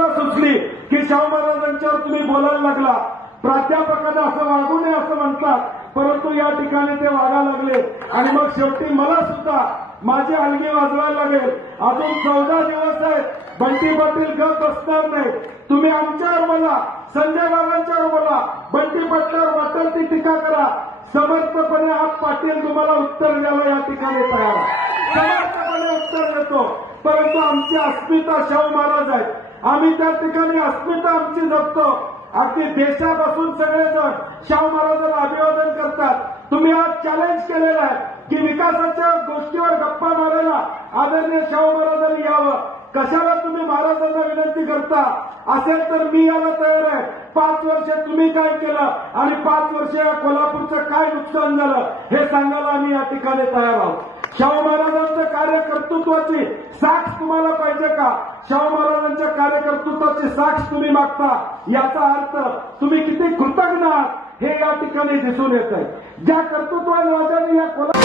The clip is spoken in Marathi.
सुचली की शाहू महाराजांच्यावर तुम्ही बोलायला लागला प्राध्यापकांना असं वागू नये असं म्हणतात परंतु या ठिकाणी ते वागायला लागले आणि मग शेवटी मला सुद्धा माझी हलगी वाजवायला लागेल अजून चौदा दिवस आहेत बंटी पाटील गप असणार नाही तुम्ही आमच्यावर बोला संजय बाबांच्यावर बोला बंटी पाटलावर वाटल ती टीका करा समर्थपणे हा पाटील तुम्हाला उत्तर द्यावं या ठिकाणी तयार समर्थपणे उत्तर देतो परंतु आमची अस्मिता शाहू महाराज आहे आम्ही त्या ठिकाणी अस्मिता आमची जगतो अगदी देशापासून सगळेजण शाहू महाराजांना अभिवादन करतात तुम्ही आज चॅलेंज केलेला आहे की विकासाच्या गोष्टीवर गप्पा मारायला आदरणीय शाहू महाराजांनी यावं कशाला तुम्ही महाराजांना विनंती करता असेल तर मी याला तयार आहे पाच वर्ष तुम्ही काय केलं आणि पाच वर्ष या कोल्हापूरचं काय नुकसान झालं हे सांगायला आम्ही या ठिकाणी तयार आहोत शाहू महाराजांच्या कार्यकर्तृत्वाची साक्ष तुम्हाला पाहिजे का शाहू महाराजांच्या कार्यकर्तृत्वाची साक्ष तुम्ही मागता याचा अर्थ तुम्ही किती कृतज्ञ आहात हे या ठिकाणी दिसून येत आहे ज्या कर्तृत्वाने या कोला